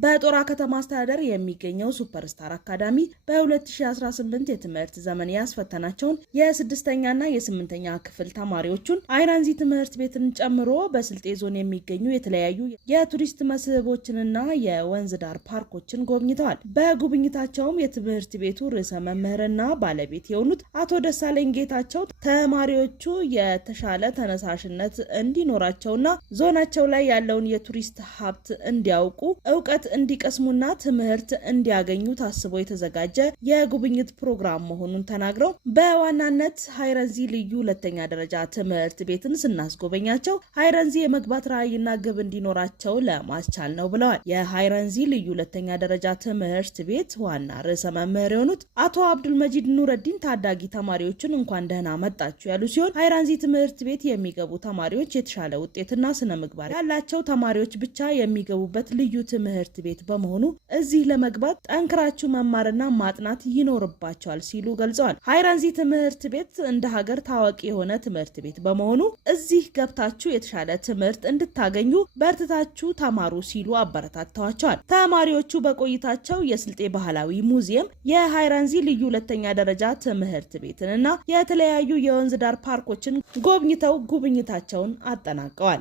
በጦራ ከተማ አስተዳደር የሚገኘው ሱፐርስታር አካዳሚ በ2018 የትምህርት ዘመን ያስፈተናቸውን የ6ኛና የ8ኛ ክፍል ተማሪዎቹን አይራንዚ ትምህርት ቤትን ጨምሮ በስልጤ ዞን የሚገኙ የተለያዩ የቱሪስት መስህቦችንና የወንዝ ዳር ፓርኮችን ጎብኝተዋል። በጉብኝታቸውም የትምህርት ቤቱ ርዕሰ መምህርና ባለቤት የሆኑት አቶ ደሳለኝ ጌታቸው ተማሪዎቹ የተሻለ ተነሳሽነት እንዲኖራቸውና ዞናቸው ላይ ያለውን የቱሪስት ሀብት እንዲያውቁ እውቀት እንዲቀስሙና ትምህርት እንዲያገኙ ታስቦ የተዘጋጀ የጉብኝት ፕሮግራም መሆኑን ተናግረው በዋናነት ሃይረንዚ ልዩ ሁለተኛ ደረጃ ትምህርት ቤትን ስናስጎበኛቸው ሃይረንዚ የመግባት ራዕይና ግብ እንዲኖራቸው ለማስቻል ነው ብለዋል። የሃይረንዚ ልዩ ሁለተኛ ደረጃ ትምህርት ቤት ዋና ርዕሰ መምህር የሆኑት አቶ አብዱል መጂድ ኑረዲን ታዳጊ ተማሪዎችን እንኳን ደህና መጣችሁ ያሉ ሲሆን ሃይራንዚ ትምህርት ቤት የሚገቡ ተማሪዎች የተሻለ ውጤትና ስነ ምግባር ያላቸው ተማሪዎች ብቻ የሚገቡበት ልዩ ትምህርት ቤት በመሆኑ እዚህ ለመግባት ጠንክራችሁ መማርና ማጥናት ይኖርባቸዋል ሲሉ ገልጸዋል። ሃይራንዚ ትምህርት ቤት እንደ ሀገር ታዋቂ የሆነ ትምህርት ቤት በመሆኑ እዚህ ገብታችሁ የተሻለ ትምህርት እንድታገኙ በርትታችሁ ተማሩ ሲሉ አበረታተዋቸዋል። ተማሪዎቹ በቆይታቸው የስልጤ ባህላዊ ሙዚየም፣ የሃይራንዚ ልዩ ሁለተኛ ደረጃ ትምህርት ቤትንና የተለያዩ የወንዝ ዳር ፓርኮችን ጎብኝተው ጉብኝታቸውን አጠናቀዋል።